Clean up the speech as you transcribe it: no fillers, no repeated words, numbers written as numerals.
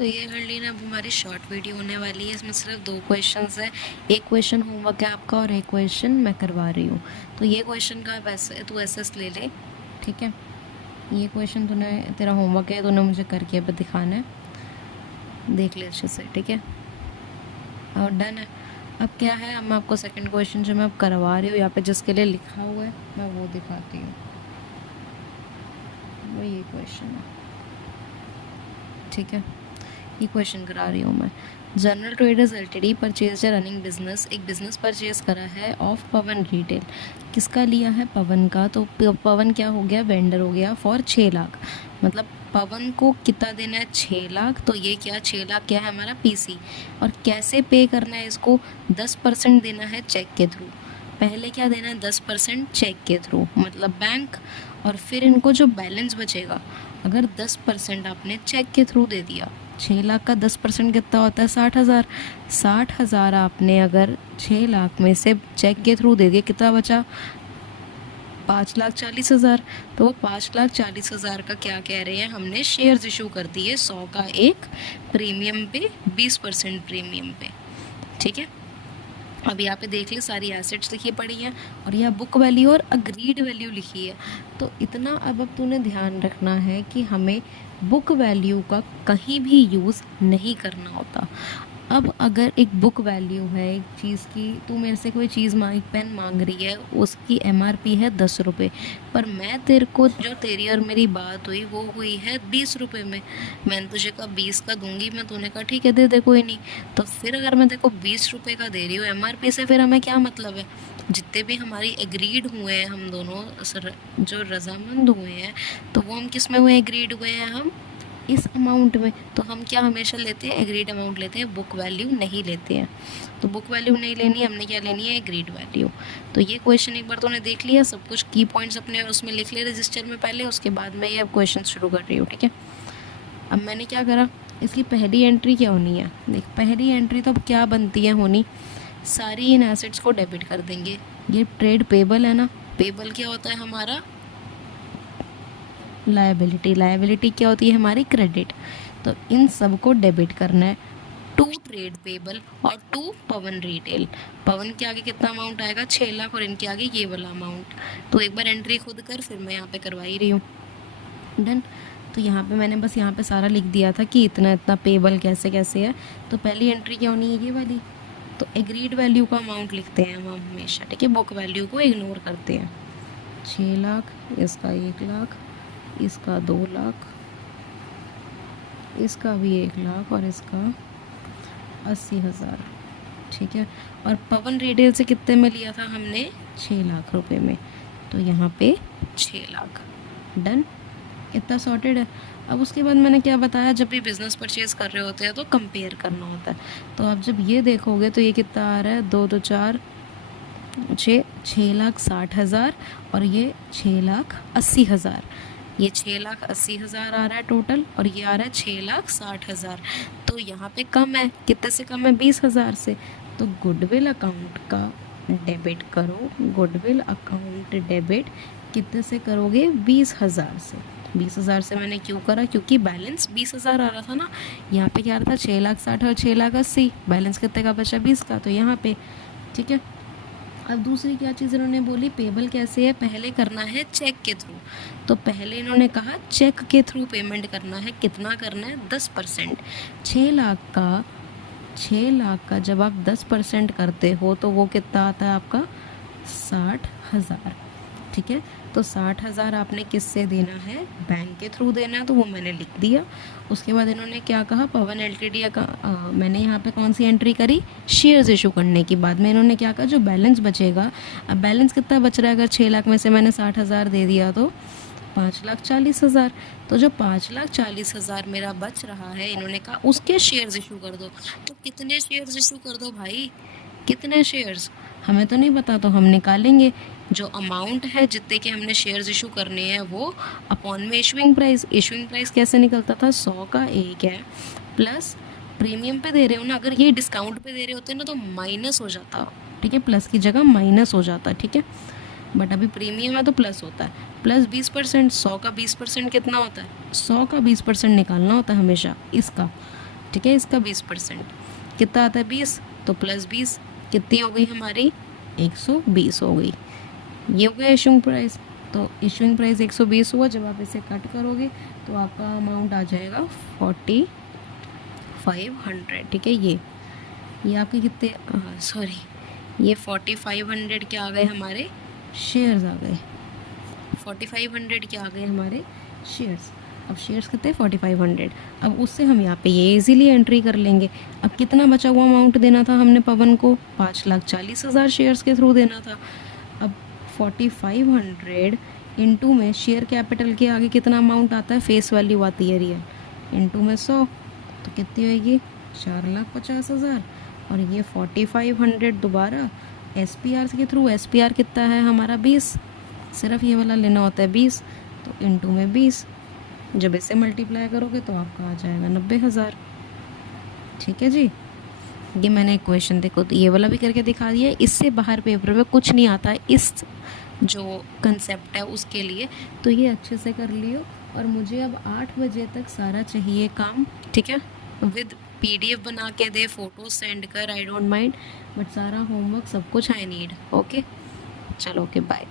तो ये कर ली ना, अब हमारी शॉर्ट वीडियो होने वाली है। इसमें सिर्फ 2 क्वेश्चंस है। एक क्वेश्चन होमवर्क है आपका और एक क्वेश्चन मैं करवा रही हूँ। तो ये क्वेश्चन का वैसे तू एसएस ले ले, ठीक है। ये क्वेश्चन तूने, तेरा होमवर्क है, तूने मुझे करके अब दिखाना है। देख ले अच्छे से, ठीक है। और डन है। अब क्या है, अब मैं आपको सेकंड क्वेश्चन जो मैं अब करवा रही हूँ यहाँ पे जिसके लिए लिखा हुआ है मैं वो दिखाती हूँ। वो ये क्वेश्चन है, ठीक है। ये क्वेश्चन करा रही हूँ मैं। General traders LTD purchase running business, एक बिजनेस परचेज करा है ऑफ पवन रिटेल। किसका लिया है? पवन का। तो पवन क्या हो गया? वेंडर हो गया फॉर 6 लाख। मतलब पवन को कितना देना है? 6 लाख। तो ये क्या 6 लाख क्या है हमारा? पीसी। और कैसे पे करना है इसको? 10% देना है चेक के थ्रू। पहले क्या देना है? 10% चेक के थ्रू, मतलब बैंक। और फिर इनको जो बैलेंस बचेगा, अगर 10% आपने चेक के थ्रू दे दिया, 6 लाख का 10% कितना होता है? 60,000। 60,000 आपने अगर 6 लाख में से चेक के थ्रू दे दिया, कितना बचा? 5,40,000। तो वो 5,40,000 का क्या कह रहे हैं? हमने शेयर्स इशू कर दिए 100 का एक प्रीमियम पे, 20% प्रीमियम पे, ठीक है। अब यहाँ पे देख ले, सारी एसेट्स लिखी पड़ी हैं और यह बुक वैल्यू और अग्रीड वैल्यू लिखी है। तो इतना अब तूने ध्यान रखना है कि हमें बुक वैल्यू का कहीं भी यूज़ नहीं करना होता। अब अगर एक बुक वैल्यू है एक चीज़ की, तू मेरे से कोई चीज़ मांग, पेन मांग रही है, उसकी एमआरपी है 10 रुपये, पर मैं तेरे को, जो तेरी और मेरी बात हुई वो हुई है 20 रुपये में। मैंने तुझे कहा 20 का दूंगी मैं, तूने कहा ठीक है दे दे कोई नहीं। तो फिर अगर मैं तेरे को 20 रुपये का दे रही हूँ एमआरपी से, फिर हमें क्या मतलब है? जितने भी हमारी एग्रीड हुए हैं हम दोनों, जो रजामंद हुए हैं, तो वो हम किस में हुए? एग्रीड हुए हैं हम इस अमाउंट में। तो हम क्या हमेशा लेते हैं? एग्रीड अमाउंट लेते हैं, बुक वैल्यू नहीं लेते हैं। तो बुक वैल्यू नहीं लेनी है, हमने क्या लेनी है? Agreed value. तो ये क्वेश्चन एक बार तूने देख लिया, सब कुछ की पॉइंट्स अपने उसमें लिख ले रजिस्टर में पहले, उसके बाद मैं ये अब क्वेश्चन शुरू कर रही हूँ, ठीक है। अब मैंने क्या करा, इसकी पहली एंट्री क्या होनी है? देख, पहली एंट्री तो अब क्या बनती है होनी, सारी इन एसेट्स को डेबिट कर देंगे। ये ट्रेड पेबल है ना, पेबल क्या होता है हमारा? लायबिलिटी। लायबिलिटी क्या होती है हमारी? क्रेडिट। तो इन सब को डेबिट करना है टू ट्रेड पेबल और टू पवन रिटेल। पवन के आगे कितना अमाउंट आएगा? 6 लाख, और इनके आगे ये वाला अमाउंट। तो एक बार एंट्री खुद कर, फिर मैं यहाँ पे करवा ही रही हूँ। डन। तो यहाँ पे मैंने बस यहाँ पे सारा लिख दिया था कि इतना इतना पेबल कैसे कैसे है। तो पहली एंट्री क्या होनी है? ये वाली। तो एग्रीड वैल्यू का अमाउंट लिखते हैं हम हमेशा, ठीक है। बुक वैल्यू को इग्नोर करते हैं। 6 लाख, इसका 1 लाख, इसका 2 लाख, इसका भी 1 लाख और इसका 80,000, ठीक है। और पवन रिटेल से कितने में लिया था हमने? 6 लाख रुपए में। तो यहाँ पे 6 लाख। डन। इतना सॉर्टेड है। अब उसके बाद मैंने क्या बताया, जब भी बिज़नेस परचेज़ कर रहे होते हैं तो कंपेयर करना होता है। तो अब जब ये देखोगे तो ये कितना आ रहा है? 2 2 4 6,60,000 और ये 6,80,000। ये 6,80,000 आ रहा है टोटल, और ये आ रहा है 6,60,000। तो यहाँ पे कम है, कितने से कम है? 20,000 से। तो गुडविल अकाउंट का डेबिट करो। गुडविल अकाउंट डेबिट कितने से करोगे? 20,000 से। 20,000 से मैंने क्यों करा? क्योंकि बैलेंस 20,000 आ रहा था ना। यहाँ पे क्या रहा था? 6,60,000 और 6,80,000। बैलेंस कितने का बचा? 20 का। तो यहाँ पे, ठीक है। अब दूसरी क्या चीज़ इन्होंने बोली, पेबल कैसे है? पहले करना है चेक के थ्रू। तो पहले इन्होंने कहा चेक के थ्रू पेमेंट करना है। कितना करना है? 10%। 6 लाख का जब आप 10% करते हो तो वो कितना आता है आपका? 60,000, ठीक है। तो 60,000 आपने किससे देना है? बैंक के थ्रू देना है, तो वो मैंने लिख दिया। उसके बाद इन्होंने क्या कहा? पवन एलटीडी का मैंने यहाँ पे कौन सी एंट्री करी? शेयर्स इशू करने की। बाद में इन्होंने क्या कहा? जो बैलेंस बचेगा, अब बैलेंस कितना बच रहा है? अगर 6 लाख में से मैंने 60,000 दे दिया तो 5,40,000। तो जो 5,40,000 मेरा बच रहा है, इन्होंने कहा उसके शेयर्स इशू कर दो। तो कितने शेयर्स इशू कर दो भाई? कितने शेयर्स हमें तो नहीं पता, तो हम निकालेंगे जो अमाउंट है जितने के हमने शेयर्स इशू करने हैं वो अपॉन में इशुइंग प्राइस। इशुइंग प्राइस कैसे निकलता था? 100 का 1 है, प्लस प्रीमियम पे दे रहे हो ना। अगर ये डिस्काउंट पे दे रहे होते ना तो माइनस हो जाता, ठीक है। प्लस की जगह माइनस हो जाता, ठीक है। बट अभी प्रीमियम है तो प्लस होता है। प्लस 20%। 100 का 20% कितना होता है? 100 का 20% निकालना होता है हमेशा इसका। ठीक है, इसका 20%। कितना आता है 20, तो प्लस 20 कितनी हो गई हमारी 120 हो गई। ये हो गया इशूइंग प्राइस। तो इशूइंग प्राइस 120 हुआ, जब आप इसे कट करोगे तो आपका अमाउंट आ जाएगा 4500। ठीक है, ये आपके कितने, सॉरी, ये 4500 क्या आ गए हमारे शेयर्स आ गए। 4500 क्या आ गए हमारे शेयर्स। अब शेयर्स कितने 4500। अब उससे हम यहाँ पे ये इजीली एंट्री कर लेंगे। अब कितना बचा हुआ अमाउंट देना था हमने पवन को, 5,40,000 शेयर्स के थ्रू देना था। अब 4500 इंटू में शेयर कैपिटल के आगे कितना अमाउंट आता है, फेस वैल्यू आती है रियल, इंटू में 100, तो कितनी होगी 4,50,000। और ये 4500 दोबारा SPR के थ्रू, SPR कितना है हमारा 20, सिर्फ ये वाला लेना होता है 20, तो इंटू में 20, जब इसे मल्टीप्लाई करोगे तो आपका आ जाएगा 90,000। ठीक है जी, ये मैंने इक्वेशन देखो तो ये वाला भी करके दिखा दिया। इससे बाहर पेपर में कुछ नहीं आता है इस जो कंसेप्ट है उसके लिए, तो ये अच्छे से कर लियो। और मुझे अब 8 बजे तक सारा चाहिए काम, ठीक है, विद PDF बना के दे, फ़ोटो सेंड कर, आई डोंट माइंड, बट सारा होमवर्क सब कुछ आई नीड। ओके, चलो, ओके, बाय।